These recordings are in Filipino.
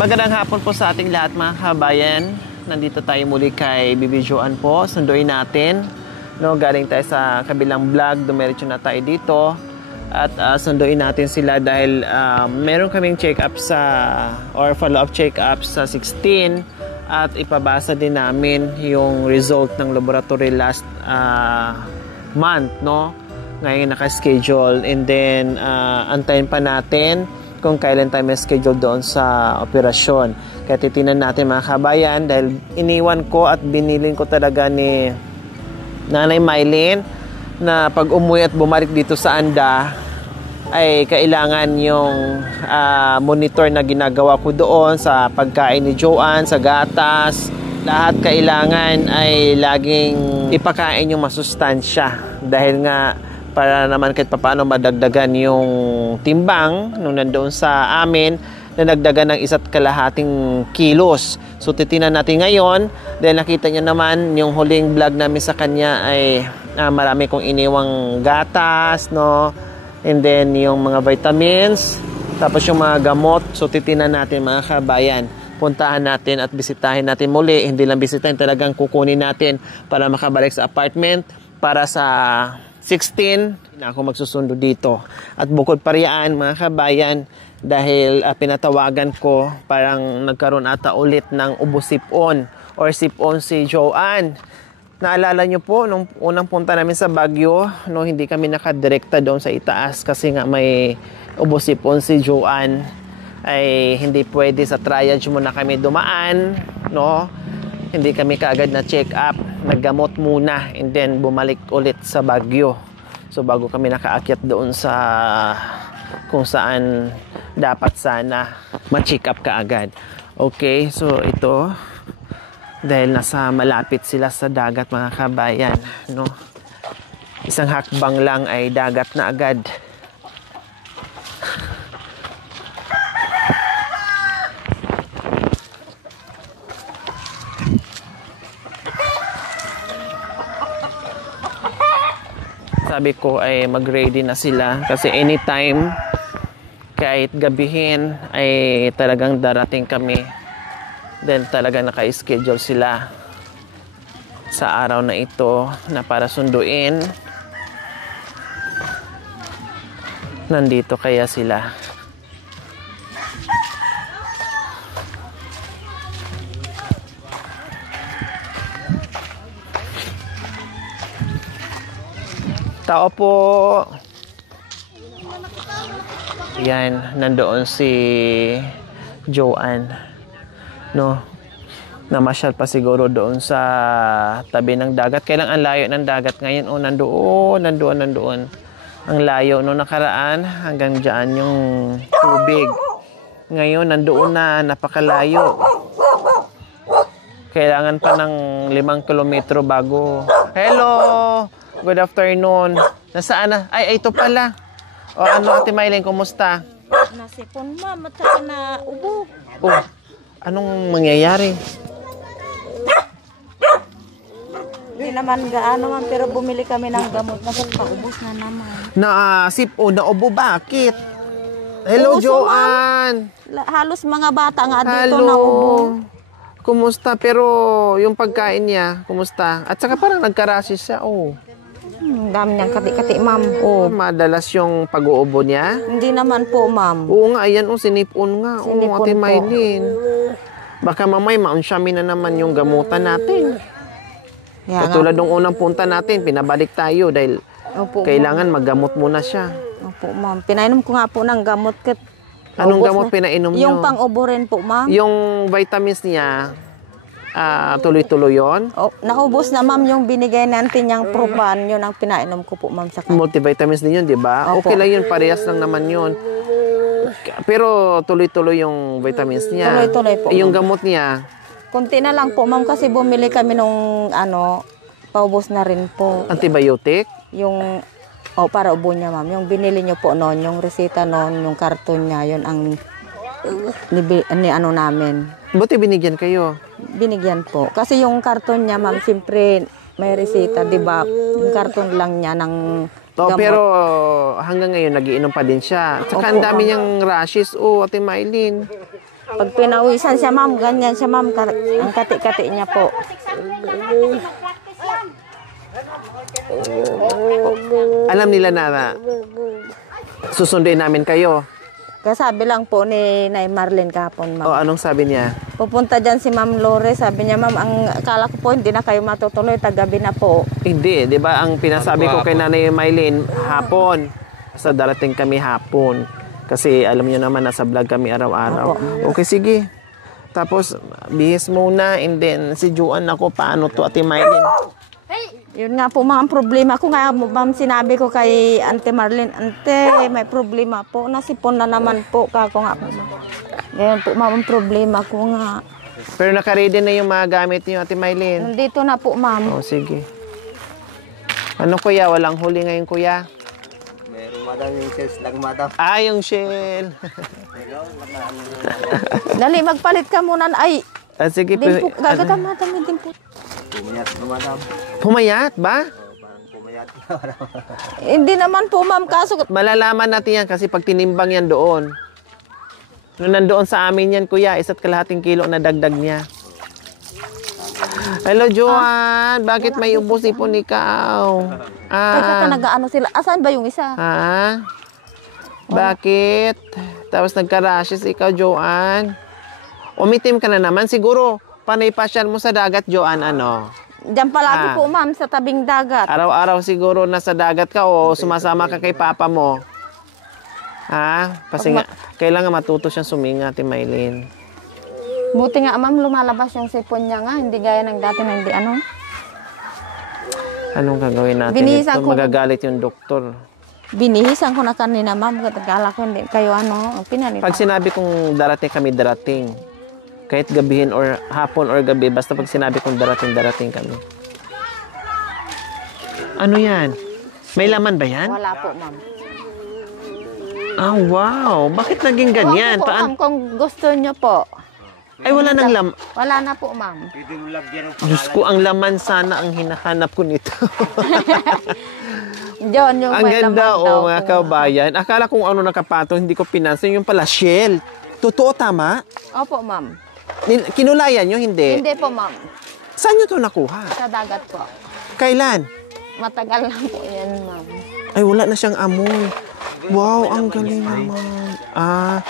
Magandang hapon po sa ating lahat mga kabayan. Nandito tayo muli kay Bibi Joanne po. Sunduin natin. No, galing tayo sa kabilang vlog. Dumiretso na tayo dito. At sunduin natin sila dahil meron kaming check-up or follow-up check-up sa 16. At ipabasa din namin yung result ng laboratory last month. No? Ngayon naka-schedule. And then, antayin pa natin kung kailan tayo may schedule doon sa operasyon. Kaya titinan natin mga kabayan dahil iniwan ko at binilin ko talaga ni Nanay Mylene na pag umuwi at bumalik dito sa Anda ay kailangan yung monitor na ginagawa ko doon sa pagkain ni Joanne, sa gatas. Lahat kailangan ay laging ipakain yung masustansya dahil nga para naman kahit paano madagdagan yung timbang nung nandoon sa amin na nagdagan ng 1.5 kilos. So titinan natin ngayon dahil nakita nyo naman yung huling vlog namin sa kanya ay marami kong iniwang gatas, no? And then yung mga vitamins, tapos yung mga gamot. So titinan natin mga kabayan. Puntahan natin at bisitahin natin muli. Hindi lang bisitahin, talagang kukunin natin para makabalik sa apartment para sa 16 na ako magsusundo dito. At bukod pa riyan mga kabayan dahil pinatawagan ko, parang nagkaroon ata ulit ng ubo-sipon or sipon si Joanne. Naalala nyo po nung unang punta namin sa Baguio, no, hindi kami nakadirekta doon sa itaas kasi nga may ubo-sipon si Joanne, ay hindi pwede sa triage muna kami dumaan, no? Hindi kami kaagad na check up, naggamot muna and then bumalik ulit sa Baguio. So bago kami nakaakyat doon sa kung saan dapat sana ma-check up kaagad. Okay, so ito dahil nasa malapit sila sa dagat mga kabayan, no? Isang hakbang lang ay dagat na agad. Sabi ko ay mag-ready na sila kasi anytime kahit gabihin ay talagang darating kami. Then talagang naka-schedule sila sa araw na ito na para sunduin. Nandito kaya sila. Tao po. Yan, nandoon si Joanne. No? Namasyal pa siguro doon sa tabi ng dagat. Kailang ang layo ng dagat ngayon. Oh, nandoon. Ang layo no nakaraan hanggang diyan yung tubig. Ngayon nandoon na, napakalayo. Kailangan pa ng 5 kilometro bago. Hello! Good afternoon. Nasaan na? Ay, ito pala. O, ano, Ate Mylene, kumusta? Nasipon, ma'am, at saka na ubo. Oh, anong mangyayari? Hindi naman gaano, ma'am, pero bumili kami ng gamot na paubos na naman. Naubo, bakit? Hello, Uso, Joanne. Halos mga bata nga dito na ubo. Kumusta? Pero yung pagkain niya, kumusta? At saka parang nagkarasis siya, oh. Dami niyang kati-kati, ma'am. Oh, madalas yung pag-uubo niya? Hindi naman po, ma'am. Oo nga, ayan, sinipon nga. Sinipon Ate po. Mylene. Baka mamay, maunsyami na naman yung gamutan natin. Katulad ng unang punta natin, pinabalik tayo dahil Opo, kailangan maggamot muna siya. Opo, ma'am. Pinainom ko nga po ng gamot. Anong gamot pinainom niyo? Yung pang-ubo rin po, ma'am. Yung vitamins niya, tuloy-tuloy yun? Oh, naubos na, ma'am, yung binigay natin niyang Propan. Yun ang pinainom ko po, ma'am, sa kanya. Multivitamins din yun, di ba? Opo. Okay lang yun, parehas lang naman yun. Pero tuloy-tuloy yung vitamins niya. Tuloy-tuloy po. Yung gamot niya? Kunti na lang po, ma'am, kasi bumili kami nung, paubos na rin po. Antibiotic? Yung, para ubo niya, ma'am. Yung binili niyo po noon, yung reseta noon, yung karton niya, yun ang namin. Buti binigyan kayo? Binigyan po. Kasi yung karton niya, ma'am, siyempre may reseta, di ba? Yung karton lang niya ng To, gamot. pero hanggang ngayon, nagiinom pa din siya. Tsaka ang dami niyang rashes. Oh, Ate Mylene. Pag pinawisan siya, ma'am, ganyan siya, ma'am. Ang kati-kati niya po. Alam nila na susunduin namin kayo. Kasabi lang po ni Nay Marlene kahapon, ma'am. O, anong sabi niya? Pupunta dyan si Ma'am Lore. Sabi niya, ma'am, ang akala ko po, hindi na kayo matutuloy. Tagabi na po. Hindi, di ba? Ang pinasabi ko kay Nanay Mylene, hapon. Basta darating kami hapon. Kasi alam niyo naman, nasa vlog kami araw-araw. Okay, sige. Tapos, bihis muna. And then, si Juan ako, paano to, Ate Mylene? Yun nga po, ma'am, problema ko nga, ma'am, sinabi ko kay Ante Marlene, Ante, may problema po. Nasipon na naman po. Kako nga po. Ngayon po, ma'am, problema ko nga. Pero naka-ready na yung mga gamit niyo, Ate Mylene. Nandito na po, ma'am. O, sige. Ano, kuya? Walang huli ngayon, kuya? Meron madam yung sales lang madam. Ah, yung shell. Dali, magpalit ka muna. Ay, Sige. din po, gagatan madam, din po. Pumayat na madam. Pumayat ba? Parang pumayat na madam. Hindi naman po, ma'am, kaso Malalaman natin yan kasi pag tinimbang yan doon. Nung nandoon sa amin yan, kuya, 1.5 kilo na dagdag niya. Hello, Joan. Bakit may ubos ipon ikaw? ay, kata nag-ano sila. Asan ba yung isa? Ha? Bakit? Tapos nagka-rashes ikaw, Joan. Umitim ka na naman. Siguro, panay pasyal mo sa dagat, Joan, ano? Diyan palagi po, ma'am, sa tabing dagat. Araw-araw siguro nasa dagat ka o sumasama ka kay papa mo. Ha? Kasi nga, kailangan matuto siyang suminga, Ate Mylene. Buti nga, ma'am, lumalabas yung sipon niya nga. Hindi gaya ng dati na hindi ano. Anong gagawin natin Binihisan ito? ko- Magagalit yung doktor. Binihisan ko na kanina, ma'am. Katagala ko hindi kayo ano. Pinalita. Pag sinabi kong darating kami, darating. Kahit gabihin or hapon or gabi, basta pag sinabi kong darating, darating kami. Ano yan? May laman ba yan? Wala po, ma'am. Ah, wow. Bakit naging ganyan? Wala po, ma'am, kung gusto nyo po. Ay, wala nang laman. Wala na po, ma'am. Pwede mo lagyan ng Diyos ko, ang laman sana ang hinahanap ko nito. John, yung Ang may ganda, laman daw oh, mga po. kabayan. Akala kong ano nakapatong, hindi ko pinansin. Yung pala, shell. Totoo, tama? Opo, ma'am. Kinulayan nyo, hindi? Hindi po, ma'am. Saan nyo to nakuha? Sa dagat po. Kailan? Matagal lang po yan, ma'am. Ay, wala na siyang amoy. Wow, ang galing naman. Ah,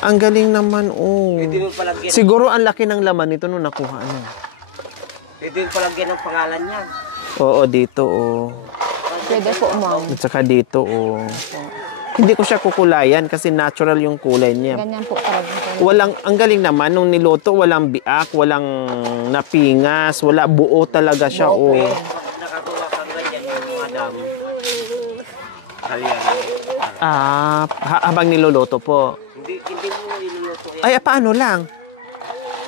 ang galing naman, oh. Pwede mo palagyan. Siguro ang laki ng laman nito nung nakuha niya. Pwede mo palagyan ng pangalan niya. Oo, dito, oh. Pwede po, ma'am. At saka dito, oh. Hindi ko siya kukulayan kasi natural yung kulay niya. Ganyan po talaga. Walang, ang galing naman, nung niloto, walang biak, walang napingas, wala, buo talaga siya, oh. Nakagawa kang ganyan yung madam. Kalyan. Ah, habang niloloto po. Hindi mo iluluto yan. Ay, paano lang?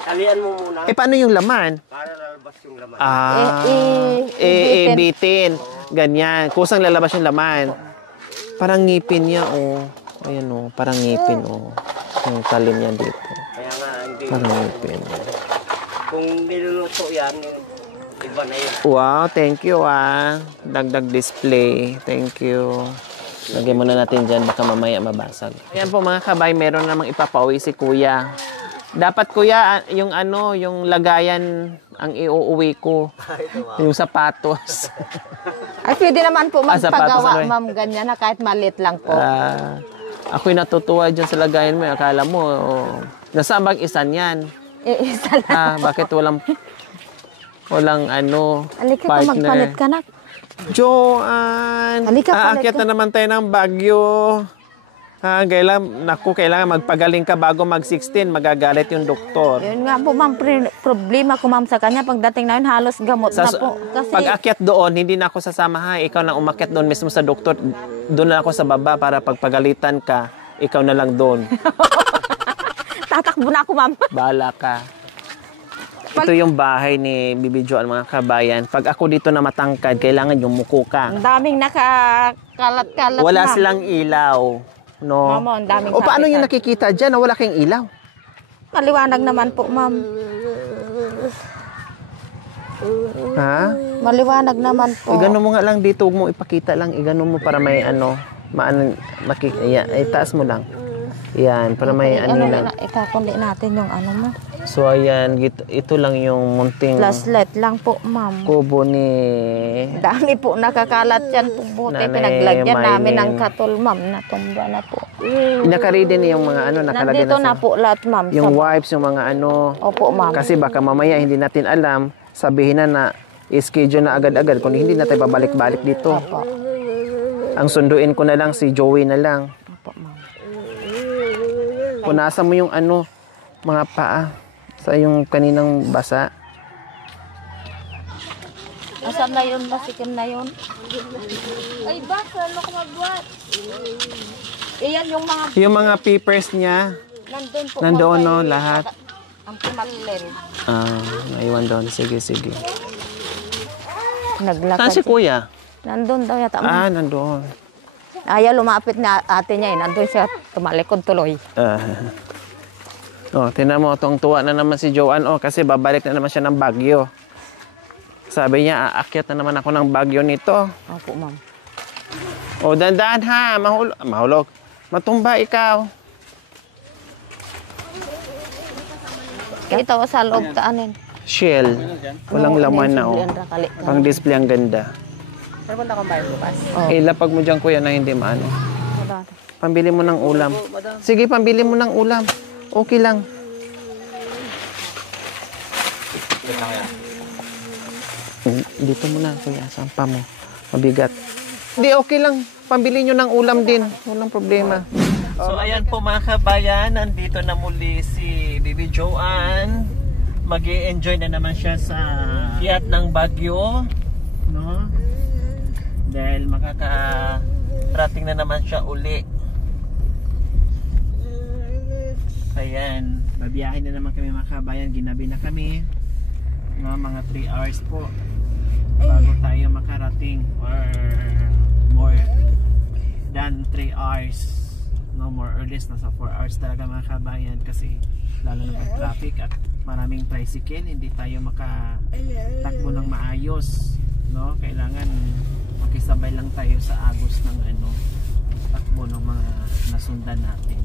Talian mo muna Paano yung laman? para lalabas yung laman. Ah, ibitin. bitin. Ganyan. Kusang lalabas yung laman. Parang ngipin niya, oh. Ayan, oh. Parang ngipin, oh. Yung talim niya dito. Kaya nga, hindi. Parang ngipin. Kung niluluto yan, iba na yun. Wow, thank you, ah. Dagdag display. Thank you. Lagyan muna natin dyan, baka mamaya mabasag. Ayan po mga kabay, meron namang ipapauwi si kuya. Dapat kuya, yung ano, yung lagayan ang iuuwi ko. Yung sapatos. Ay, pwede naman po sapatos, magpagawa, ano eh. ma'am, ganyan na kahit maliit lang po. Ako'y natutuwa dyan sa lagayan mo. Akala mo, oh, nasaan bang isa niyan? Isa lang. Bakit walang ano, Halika ka, magpalit ka na. Joan! Halika, palit Aakyat ka. na naman tayo ng Baguio. Kailangan magpagaling ka bago mag-16. Magagalit yung doktor. Yun nga po, ma'am, problema ko, ma'am, sa kanya. Pagdating na yun, halos gamot na po. Kasi, Pag akyat doon, hindi na ako sasama ha. Ikaw na umakyat doon mismo sa doktor. Doon na ako sa baba para pagpagalitan ka, ikaw na lang doon. tatakbo na ako, ma'am. Bahala ka. Ito yung bahay ni Bibi Joan, mga kabayan. Pag ako dito na matangkad, kailangan yung muko ka. Ang daming nakakalat-kalat, Wala ma'am. silang ilaw. No? Mama, ang daming O paano sabi yung ka? nakikita dyan na wala kayong ilaw? Maliwanag naman po, ma'am. Ha? Maliwanag naman po. Igano mo nga lang dito, huwag mo ipakita lang, igano mo para may ano, itaas mo lang. Yan, para may ano lang. Ikakundi natin yung ano mo. So ayan, ito lang yung munting Flashlight lang po, ma'am. kubo ni Dami po nakakalat yan po. Buti Nanay pinaglagyan namin Maylin. ng katol, ma'am. Natumba na po. Nakaready na yung mga ano, nakalagay Nandito na na sa, po lahat, ma'am. yung wipes, yung mga ano. Opo, ma'am. Kasi baka mamaya hindi natin alam, sabihin na i-schedule na agad-agad kung hindi na tayo babalik-balik dito. Opo. Ang sunduin ko na lang si Joey na lang. Opo, ma'am. Punasan mo yung ano, mga paa sa yung kaninang basa. Asan na yun? Masikim na yun? Ay, baka. Ano ka magbuhat? Iyan yung mga Yung mga papers niya, nandun po. nandoon kay- no, lahat. Ang pimaglin. Naiwan doon. Sige, sige. Naglakad. Saan si kuya? Nandun daw yata, ma'am. Nandoon. Ayaw lumapit na ate niya eh. Nandun siya tumalikod tuloy. Tinan mo, tuwa na naman si Joanne. Kasi babalik na naman siya ng Baguio. Sabi niya, aakyat na naman ako ng Baguio nito. Opo, ma'am. Dandan ha, mahulog. Matumba ikaw. Ito sa loob taanin. Shell. Walang laman na Pang display ang ganda. Punta kang bayan bukas. Ilapag mo dyan kuya na hindi maano. Pambili mo ng ulam. Sige, pambili mo ng ulam. Okay lang. Dito mo na kuya, sampa mo. Mabigat. Hindi, okay lang. Pambili nyo ng ulam din. Walang problema. So ayan po mga kabayan, nandito na muli si Bibi Joanne. Mag-i-enjoy na naman siya sa Fiat ng Baguio, no? Dahil makaka-rating na naman siya uli. Ayan, babiyahin na naman kami mga kabayan, ginabi na kami. No, mga 3 hours po bago tayo makarating, or more than 3 hours. No, more or less, nasa 4 hours talaga mga kabayan, kasi lalo na pag traffic at maraming tricycle, hindi tayo makatakbo ng maayos, no? Kailangan makisabay lang tayo sa agos ng ano, takbo ng mga nasundan natin.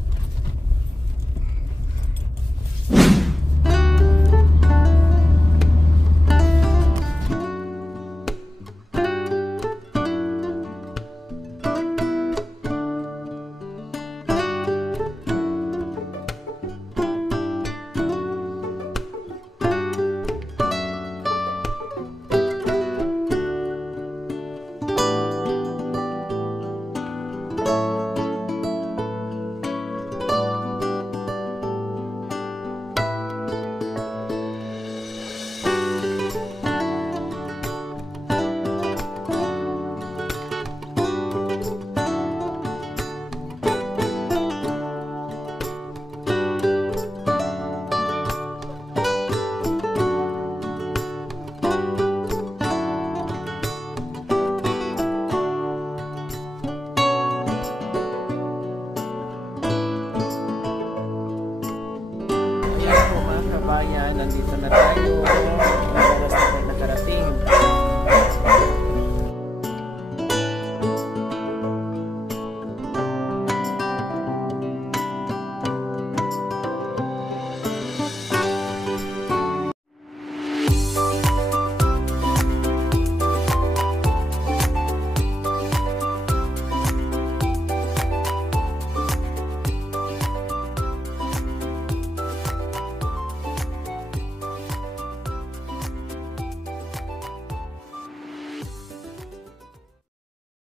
Nandito na tayo